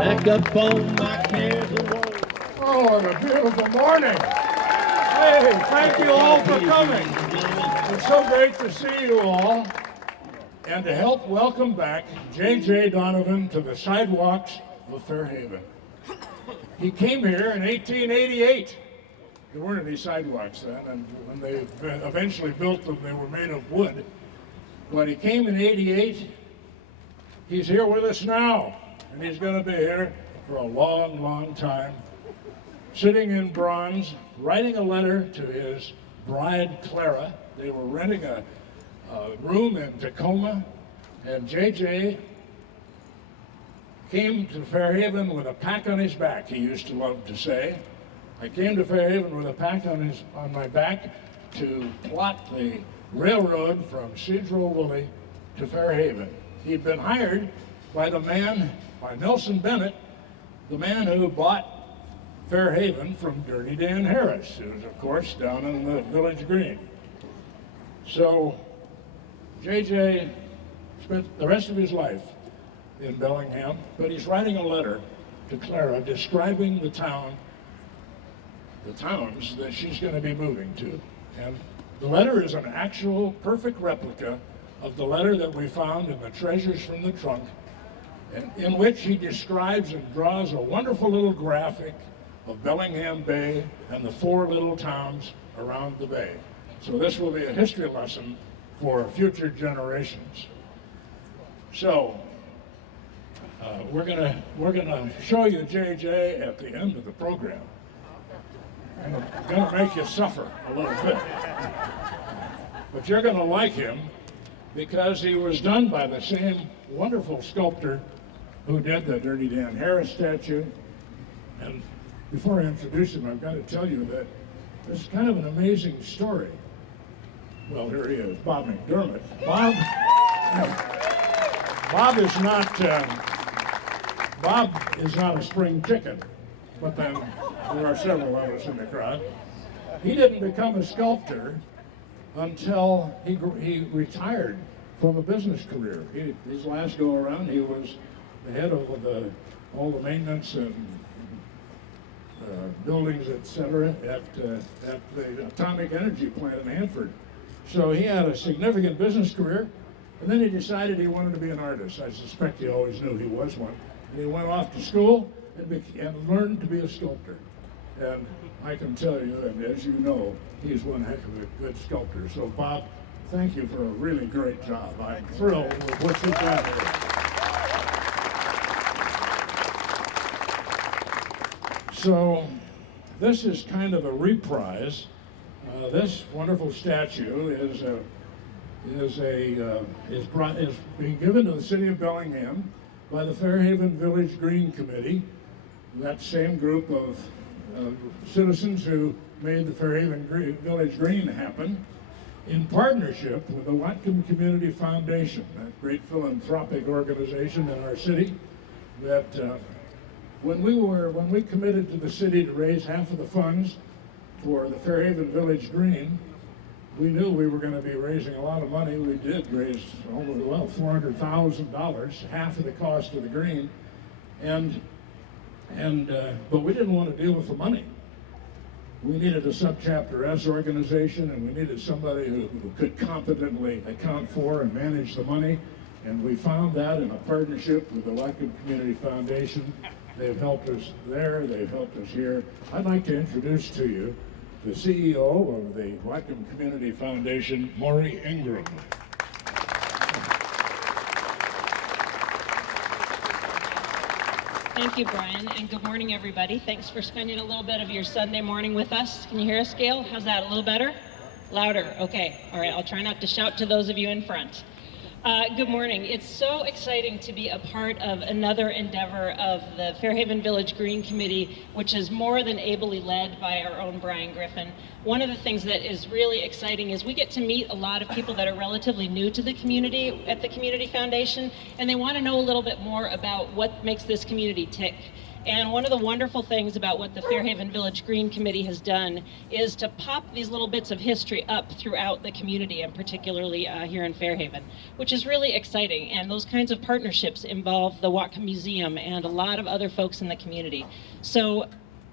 Back up phone, my cares and woes. Oh, what a beautiful morning. Hey, thank you all for coming. It's so great to see you all. And to help welcome back J.J. Donovan to the sidewalks of Fairhaven. He came here in 1888. There weren't any sidewalks then, and when they eventually built them, they were made of wood. But he came in 88. He's here with us now, and he's going to be here for a long, long time, sitting in bronze, writing a letter to his bride, Clara. They were renting a room in Tacoma, and JJ came to Fairhaven with a pack on his back, he used to love to say. I came to Fairhaven with a pack on my back to plot the railroad from Cedro Woolley to Fairhaven. He'd been hired by by Nelson Bennett, the man who bought Fairhaven from Dirty Dan Harris, who was, of course, down in the Village Green. So JJ spent the rest of his life in Bellingham, but he's writing a letter to Clara describing the towns that she's going to be moving to. And the letter is an actual perfect replica of the letter that we found in the Treasures from the Trunk, and in which he describes and draws a wonderful little graphic of Bellingham Bay and the 4 little towns around the bay. So this will be a history lesson for future generations. So we're gonna show you JJ at the end of the program. I'm gonna make you suffer a little bit, but you're gonna like him because he was done by the same wonderful sculptor who did the Dirty Dan Harris statue. And before I introduce him, I've got to tell you that this is kind of an amazing story. Well, here he is, Bob McDermott. Bob is not a spring chicken, but then there are several of us in the crowd. He didn't become a sculptor until he retired from a business career. His last go around, he was the head of all the maintenance and buildings, etc., at the atomic energy plant in Hanford. So he had a significant business career, and then he decided he wanted to be an artist. I suspect he always knew he was one. And he went off to school and learned to be a sculptor. And I can tell you, and as you know, he's one heck of a good sculptor. So Bob, thank you for a really great job. I'm thrilled with what you've done here. So this is kind of a reprise. This wonderful statue is being given to the city of Bellingham by the Fairhaven Village Green Committee, that same group of citizens who made the Fairhaven Village Green happen, in partnership with the Whatcom Community Foundation, that great philanthropic organization in our city. That when we committed to the city to raise half of the funds for the Fairhaven Village Green, we knew we were going to be raising a lot of money. We did raise $400,000, half of the cost of the green, but we didn't want to deal with the money. We needed a subchapter S organization, and we needed somebody who could competently account for and manage the money. And we found that in a partnership with the Whatcom Community Foundation. They've helped us there, they've helped us here. I'd like to introduce to you the CEO of the Whatcom Community Foundation, Maury Ingram. Thank you, Brian, and good morning, everybody. Thanks for spending a little bit of your Sunday morning with us. Can you hear us, Gail? How's that? A little better? Louder. Okay. All right. I'll try not to shout to those of you in front. Good morning. It's so exciting to be a part of another endeavor of the Fairhaven Village Green Committee, which is more than ably led by our own Brian Griffin. One of the things that is really exciting is we get to meet a lot of people that are relatively new to the community at the Community Foundation, and they want to know a little bit more about what makes this community tick. And one of the wonderful things about what the Fairhaven Village Green Committee has done is to pop these little bits of history up throughout the community, and particularly here in Fairhaven, which is really exciting. And those kinds of partnerships involve the Watka Museum and a lot of other folks in the community. So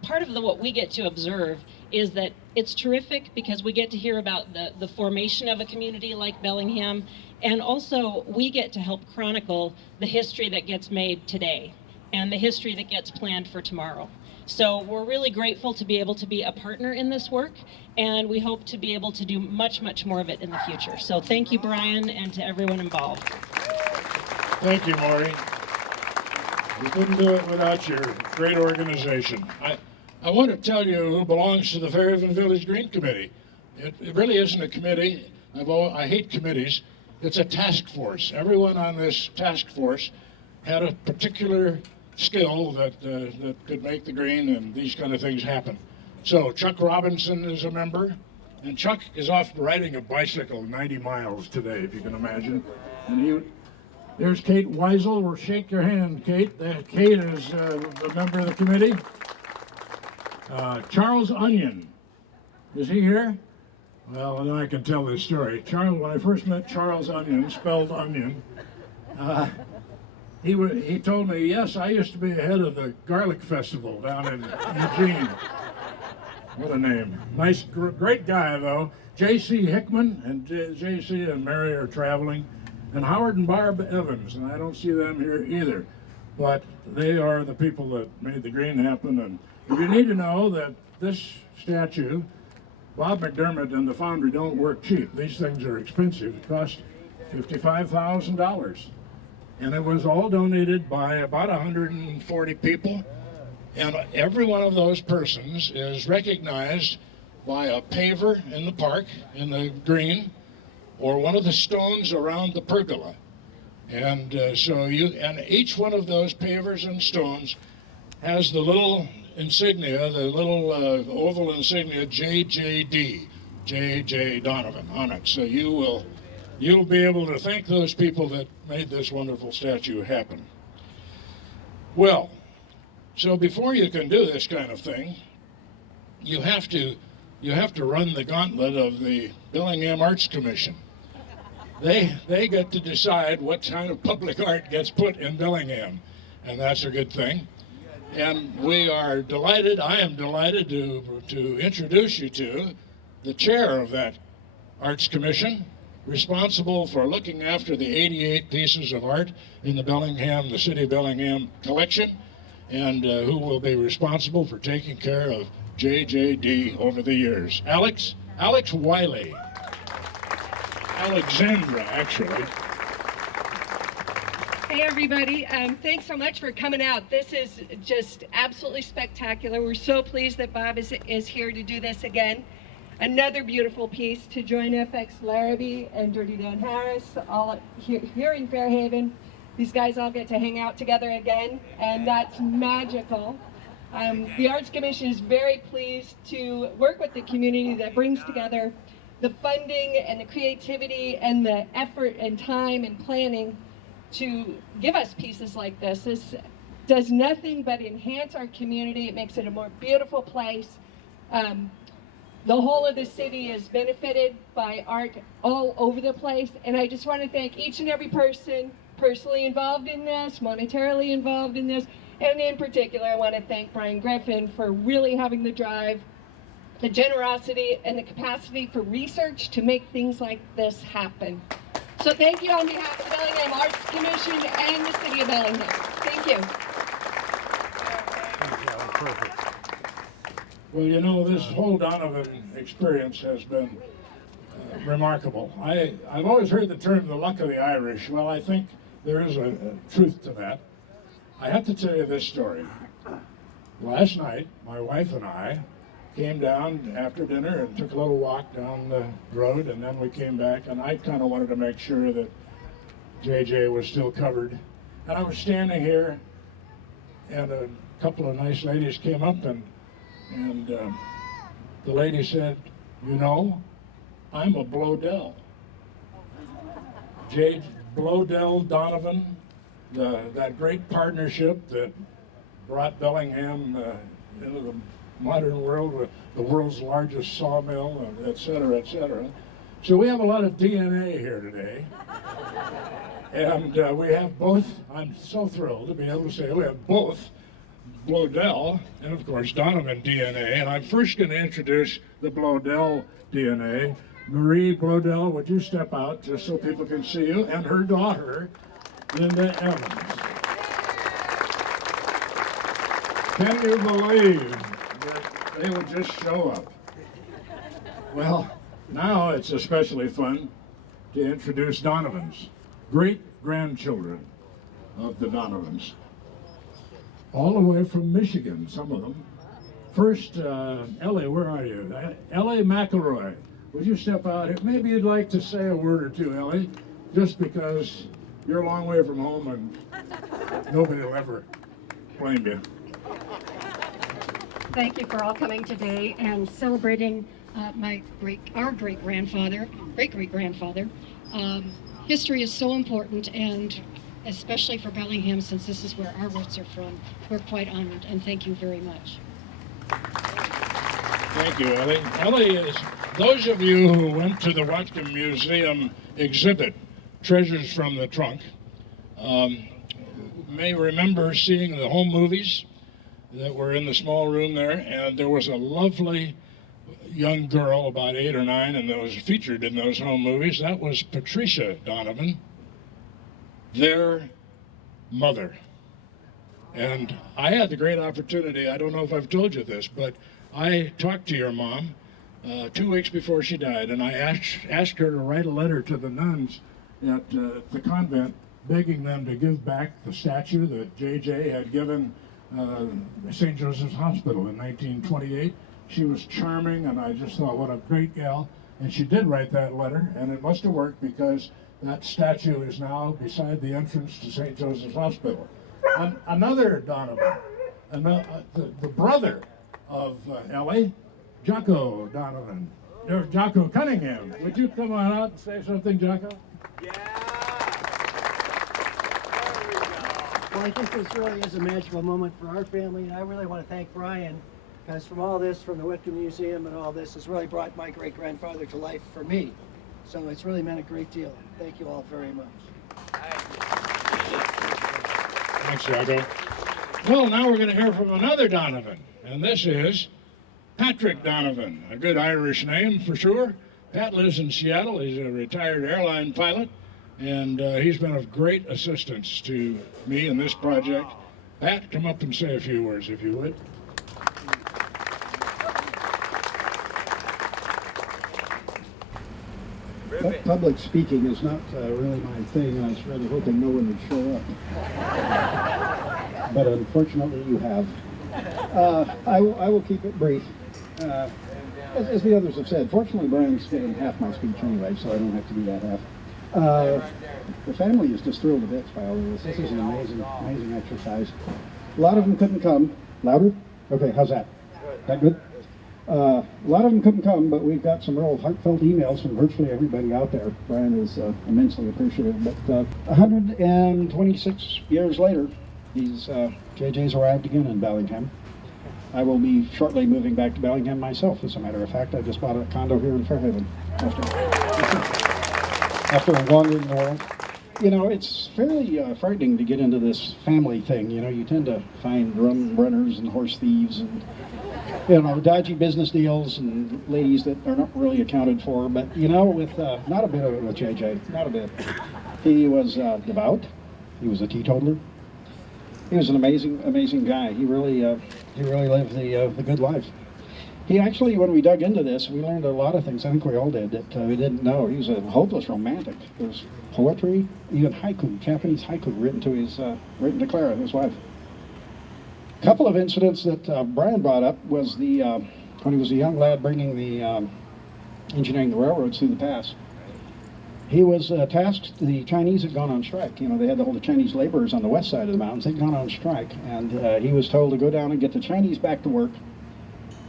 part of what we get to observe is that it's terrific because we get to hear about the formation of a community like Bellingham, and also we get to help chronicle the history that gets made today and the history that gets planned for tomorrow. So we're really grateful to be able to be a partner in this work, and we hope to be able to do much, much more of it in the future. So thank you, Brian, and to everyone involved. Thank you, Maury. We couldn't do it without your great organization. I want to tell you who belongs to the Fairhaven Village Green Committee. It really isn't a committee. I hate committees. It's a task force. Everyone on this task force had a particular skill that could make the green and these kind of things happen. So Chuck Robinson is a member, and Chuck is off riding a bicycle 90 miles today, if you can imagine. And there's Kate Weisel. We'll shake your hand, Kate. Kate is a member of the committee. Charles Onion, is he here? Well, then I can tell this story. When I first met Charles Onion, spelled onion, he told me, yes, I used to be head of the Garlic Festival down in Eugene. What a name. Nice, great guy, though. J.C. Hickman, and J.C. and Mary are traveling, and Howard and Barb Evans, and I don't see them here either. But they are the people that made the green happen. And you need to know that this statue, Bob McDermott and the Foundry don't work cheap. These things are expensive. It cost $55,000. And it was all donated by about 140 people. And every one of those persons is recognized by a paver in the park, in the green, or one of the stones around the pergola. And and each one of those pavers and stones has the little insignia, the little oval insignia, JJD, J.J. Donovan, on it. So you'll be able to thank those people that made this wonderful statue happen. Well, so before you can do this kind of thing, you have to run the gauntlet of the Bellingham Arts Commission. They get to decide what kind of public art gets put in Bellingham, and that's a good thing. And we are delighted, I am delighted to introduce you to the chair of that Arts Commission, responsible for looking after the 88 pieces of art in the City of Bellingham collection, and who will be responsible for taking care of JJD over the years. Alex Wiley. Alexandra, actually. Hey everybody, thanks so much for coming out. This is just absolutely spectacular. We're so pleased that Bob is here to do this again. Another beautiful piece to join FX Larrabee and Dirty Dan Harris, all here in Fairhaven. These guys all get to hang out together again, and that's magical. The Arts Commission is very pleased to work with the community that brings together the funding and the creativity and the effort and time and planning to give us pieces like this. This does nothing but enhance our community. It makes it a more beautiful place. The whole of the city is benefited by art all over the place, and I just want to thank each and every person personally involved in this, monetarily involved in this, and in particular I want to thank Brian Griffin for really having the drive, the generosity, and the capacity for research to make things like this happen. So thank you on behalf of the Bellingham Arts Commission and the City of Bellingham. Thank you. Perfect. Well, you know, this whole Donovan experience has been remarkable. I've always heard the term the luck of the Irish. Well, I think there is a truth to that. I have to tell you this story. Last night, my wife and I came down after dinner and took a little walk down the road, and then we came back, and I kind of wanted to make sure that JJ was still covered. And I was standing here, and a couple of nice ladies came up, and the lady said, "You know, I'm a Blodell." Blodell Donovan, that great partnership that brought Bellingham into the modern world with the world's largest sawmill, et cetera, et cetera. So we have a lot of DNA here today. And we have both, I'm so thrilled to be able to say we have both Blodell and, of course, Donovan DNA. And I'm first going to introduce the Blodell DNA. Marie Blodell, would you step out just so people can see you? And her daughter, Linda Evans. Can you believe that they would just show up? Well, now it's especially fun to introduce Donovan's great-grandchildren of the Donovans. All the way from Michigan, some of them. First, Ellie, where are you? Ellie McElroy, would you step out here? Maybe you'd like to say a word or two, Ellie, just because you're a long way from home and nobody will ever blame you. Thank you for all coming today and celebrating our great-grandfather. History is so important, and especially for Bellingham, since this is where our roots are from, we're quite honored, and thank you very much. Thank you, Ellie. Ellie is, those of you who went to the Watkin Museum exhibit, Treasures from the Trunk, may remember seeing the home movies that were in the small room there, and there was a lovely young girl, about 8 or 9, and that was featured in those home movies. That was Patricia Donovan, their mother. And I had the great opportunity, I don't know if I've told you this, but I talked to your mom 2 weeks before she died, and I asked her to write a letter to the nuns at the convent, begging them to give back the statue that JJ had given St. Joseph's Hospital in 1928. She was charming, and I just thought, what a great gal. And she did write that letter, and it must have worked, because that statue is now beside the entrance to St. Joseph's Hospital. Another Donovan, the brother of Ellie, Jocko Donovan, or Jocko Cunningham. Would you come on out and say something, Jocko? Yeah! Well, I think this really is a magical moment for our family, and I really want to thank Brian, because from all this, from the Whitcomb Museum and all this, has really brought my great-grandfather to life for me. So it's really meant a great deal. Thank you all very much. Thanks, Jocko. Well, now we're going to hear from another Donovan, and this is Patrick Donovan, a good Irish name for sure. Pat lives in Seattle. He's a retired airline pilot, and he's been of great assistance to me in this project. Pat, come up and say a few words, if you would. Public speaking is not really my thing, and I was really hoping no one would show up. But unfortunately, you have. I will keep it brief. As the others have said, fortunately, Brian's given half my speech anyway, so I don't have to do that half. The family is just thrilled to bits by all of this. This is an amazing exercise. A lot of them couldn't come. Louder? Okay, how's that? That good? A lot of them couldn't come, but we've got some real heartfelt emails from virtually everybody out there. Brian is immensely appreciative. But 126 years later, JJ's arrived again in Bellingham. I will be shortly moving back to Bellingham myself, as a matter of fact. I just bought a condo here in Fairhaven after wandering the world. You know, it's fairly frightening to get into this family thing. You know, you tend to find rum runners and horse thieves and, you know, dodgy business deals and ladies that are not really accounted for. But, you know, with not a bit of it with JJ, not a bit. He was devout. He was a teetotaler. He was an amazing guy. He really lived the good life. He actually, when we dug into this, we learned a lot of things. I think we all did that we didn't know. He was a hopeless romantic. There's poetry, even haiku, Japanese haiku, written to Clara, his wife. A couple of incidents that Brian brought up was when he was a young lad bringing the engineering the railroads through the pass. He was tasked, the Chinese had gone on strike. You know, they had all the Chinese laborers on the west side of the mountains. They'd gone on strike, and he was told to go down and get the Chinese back to work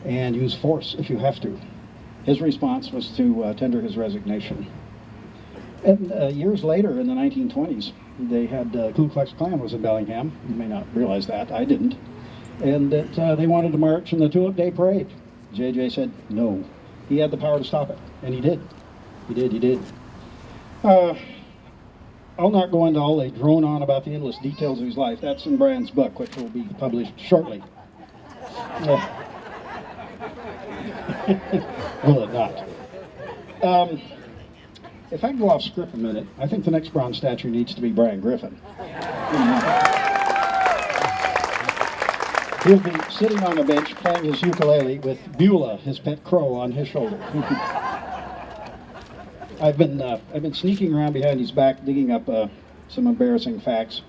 and use force if you have to. His response was to tender his resignation. And years later, in the 1920s, they had Ku Klux Klan was in Bellingham. You may not realize that. I didn't. And that they wanted to march in the Tulip Day Parade. J.J. said no. He had the power to stop it, and he did. He did. I'll not go into all the drone on about the endless details of his life. That's in Brian's book, which will be published shortly. Will it not? If I can go off script a minute, I think the next bronze statue needs to be Brian Griffin. He'll be sitting on a bench playing his ukulele with Beulah, his pet crow, on his shoulder. I've been sneaking around behind his back, digging up some embarrassing facts.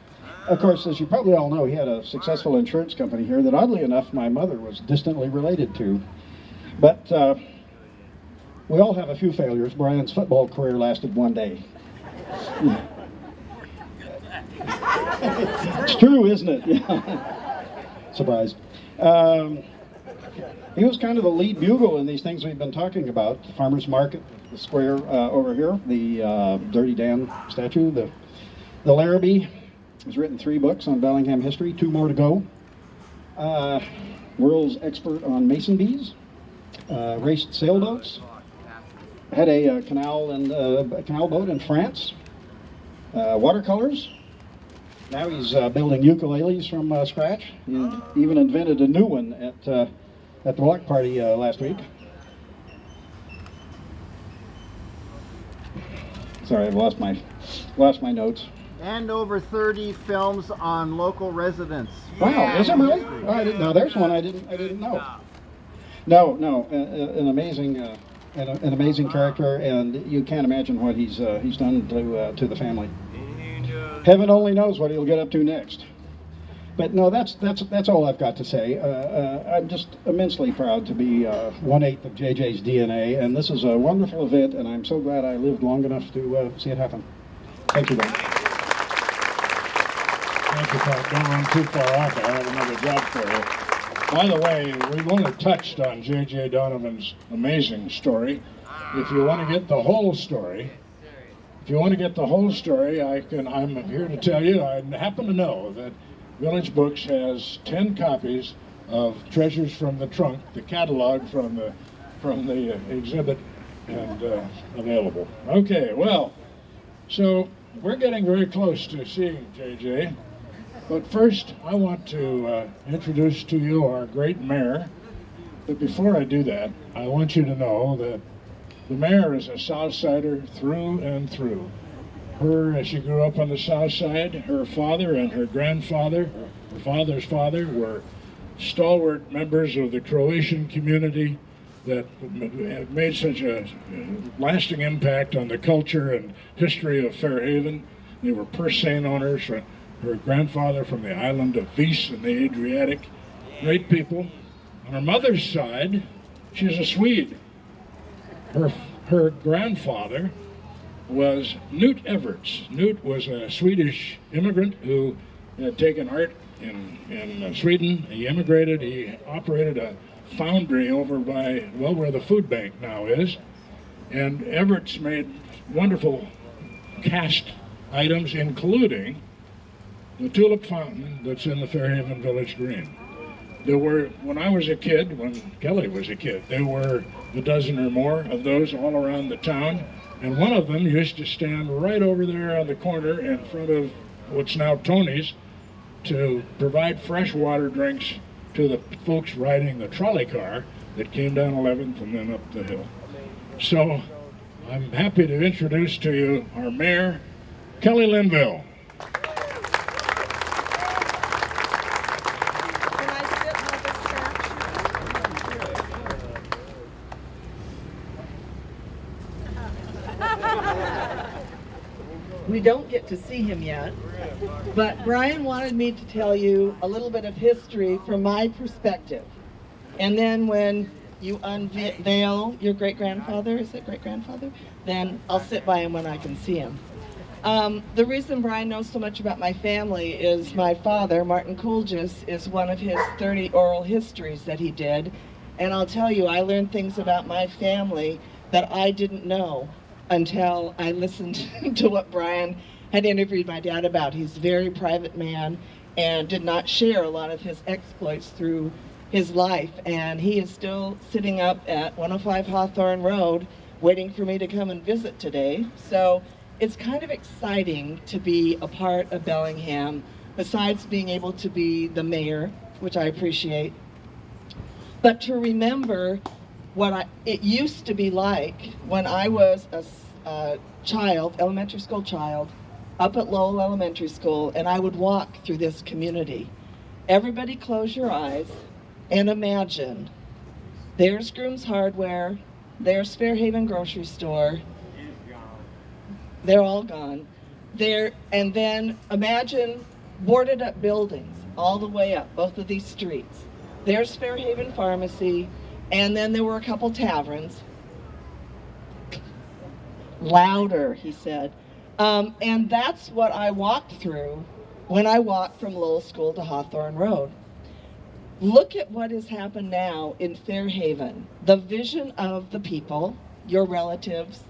Of course, as you probably all know, he had a successful insurance company here that, oddly enough, my mother was distantly related to. But we all have a few failures. Brian's football career lasted one day. It's true, isn't it? Surprise. He was kind of the lead bugle in these things we've been talking about. The farmer's market, the square over here, the Dirty Dan statue, the Larrabee. He's written 3 books on Bellingham history, 2 more to go. World's expert on mason bees. Raced sailboats. Had a canal boat in France. Watercolors. Now he's building ukuleles from scratch. He even invented a new one at the block party last week. Sorry, I've lost my notes. And over 30 films on local residents. Wow, is it really? Oh, I didn't know. There's one I didn't know. No, an amazing character, and you can't imagine what he's done to the family. Heaven only knows what he'll get up to next. But no, that's all I've got to say. I'm just immensely proud to be 1/8 of JJ's DNA, and this is a wonderful event, and I'm so glad I lived long enough to see it happen. Thank you very much. Thank you, Pat. Don't run too far off. I have another job for you. By the way, we've only touched on J.J. Donovan's amazing story. If you want to get the whole story, I'm here to tell you, I happen to know that Village Books has 10 copies of Treasures from the Trunk, the catalog from the exhibit, and available. Okay, well, so we're getting very close to seeing JJ, but first I want to introduce to you our great mayor. But before I do that, I want you to know that the mayor is a Southsider through and through. She grew up on the South Side. Her father and her grandfather, her father's father, were stalwart members of the Croatian community that made such a lasting impact on the culture and history of Fairhaven. They were purse seine owners. Her grandfather from the island of Vis in the Adriatic. Great people. On her mother's side, she's a Swede. Her grandfather was Knut Everts. Knut was a Swedish immigrant who had taken art in Sweden. He immigrated. He operated a foundry over by, well, where the food bank now is. And Everts made wonderful cast items, including the tulip fountain that's in the Fairhaven Village Green. There were, when I was a kid, when Kelly was a kid, there were a dozen or more of those all around the town, and one of them used to stand right over there on the corner in front of what's now Tony's to provide fresh water drinks to the folks riding the trolley car that came down 11th and then up the hill. So I'm happy to introduce to you our mayor, Kelly Linville. We don't get to see him yet, but Brian wanted me to tell you a little bit of history from my perspective. And then when you unveil your great-grandfather, is it great-grandfather? Then I'll sit by him when I can see him. The reason Brian knows so much about my family is my father, Martin Coolgis, is one of his 30 oral histories that he did. And I'll tell you, I learned things about my family that I didn't know until I listened to what Brian had interviewed my dad about. He's a very private man and did not share a lot of his exploits through his life. And he is still sitting up at 105 Hawthorne Road waiting for me to come and visit today. So it's kind of exciting to be a part of Bellingham, besides being able to be the mayor, which I appreciate, but to remember what it used to be like when I was a child, elementary school child, up at Lowell Elementary School, and I would walk through this community. Everybody close your eyes and imagine there's Groom's Hardware, there's Fairhaven Grocery Store, they're all gone. And then imagine boarded up buildings all the way up both of these streets. There's Fairhaven Pharmacy, and then there were a couple taverns. Louder, he said. And that's what I walked through when I walked from Lowell School to Hawthorne Road. Look at what has happened now in Fairhaven. The vision of the people, your relatives,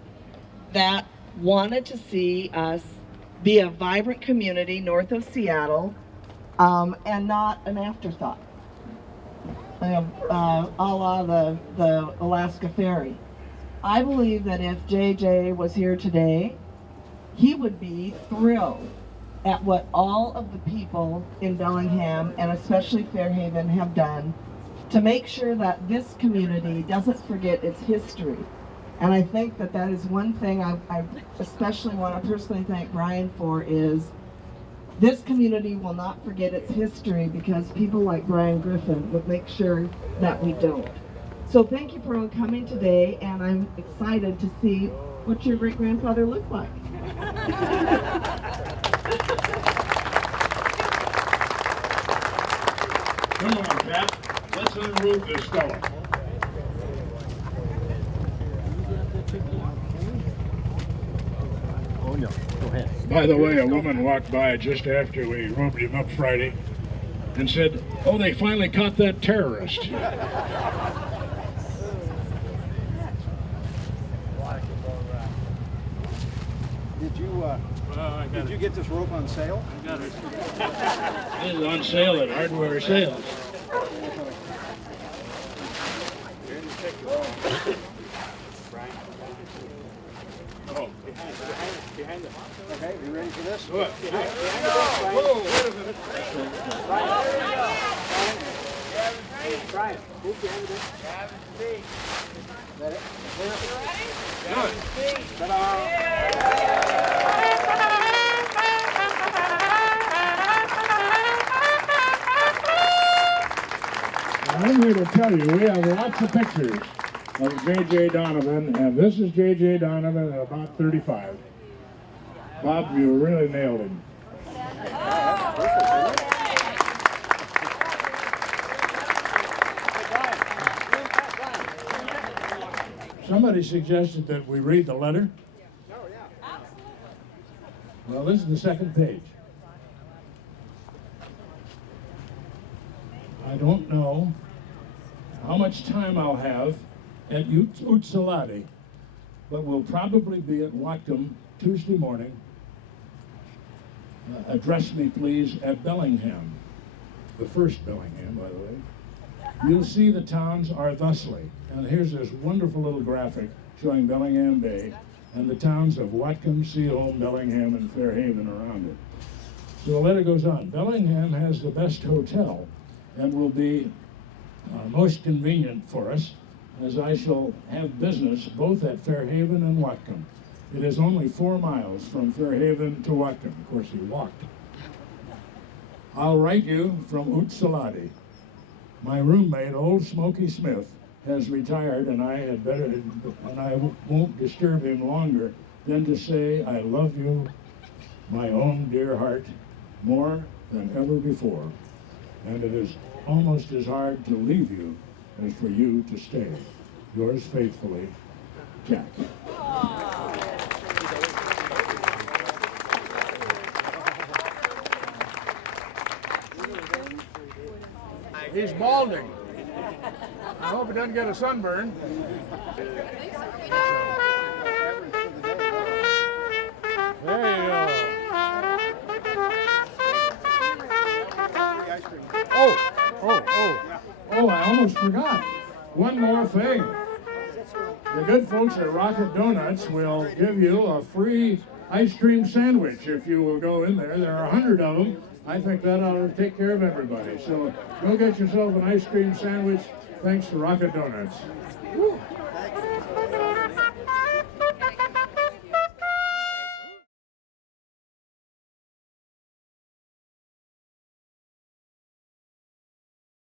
that wanted to see us be a vibrant community north of Seattle, and not an afterthought, a la the Alaska Ferry. I believe that if JJ was here today, he would be thrilled at what all of the people in Bellingham, and especially Fairhaven, have done to make sure that this community doesn't forget its history. And I think that that is one thing I especially want to personally thank Brian for, is this community will not forget its history, because people like Brian Griffin would make sure that we don't. So thank you for coming today, and I'm excited to see what your great-grandfather looked like. Come on, Pat. Let's unroot this fella. Oh no, go ahead. By the way, a woman walked by just after we robed him up Friday and said, "Oh, they finally caught that terrorist." Did you get this rope on sale? I got it. It is on sale at Hardware Sales. Oh. Behind it. Okay, you ready for this? What? Whoa, wait a minute. Brian, move behind this. Is that it? Good. Ta-da! I'm here to tell you, we have lots of pictures of J.J. Donovan, and this is J.J. Donovan at about 35. Bob, you really nailed him. Somebody suggested that we read the letter. Well, this is the second page. I don't know how much time I'll have at Utsalati, but we'll probably be at Whatcom Tuesday morning. Address me, please, at Bellingham, the first Bellingham, by the way. You'll see the towns are thusly. And here's this wonderful little graphic showing Bellingham Bay and the towns of Whatcom, Seaholm, Bellingham, and Fairhaven around it. So the letter goes on. Bellingham has the best hotel and will be most convenient for us, as I shall have business both at Fairhaven and Whatcom. It is only 4 miles from Fairhaven to Whatcom. Of course, he walked. I'll write you from Utsalati. My roommate, old Smoky Smith, has retired, and I won't disturb him longer than to say I love you my own dear heart more than ever before, and it is almost as hard to leave you as for you to stay. Yours faithfully, Jack. He's balding. I hope he doesn't get a sunburn. There you go. Oh, I almost forgot. One more thing. The good folks at Rocket Donuts will give you a free ice cream sandwich if you will go in there. There are 100 of them. I think that ought to take care of everybody. So go get yourself an ice cream sandwich thanks to Rocket Donuts.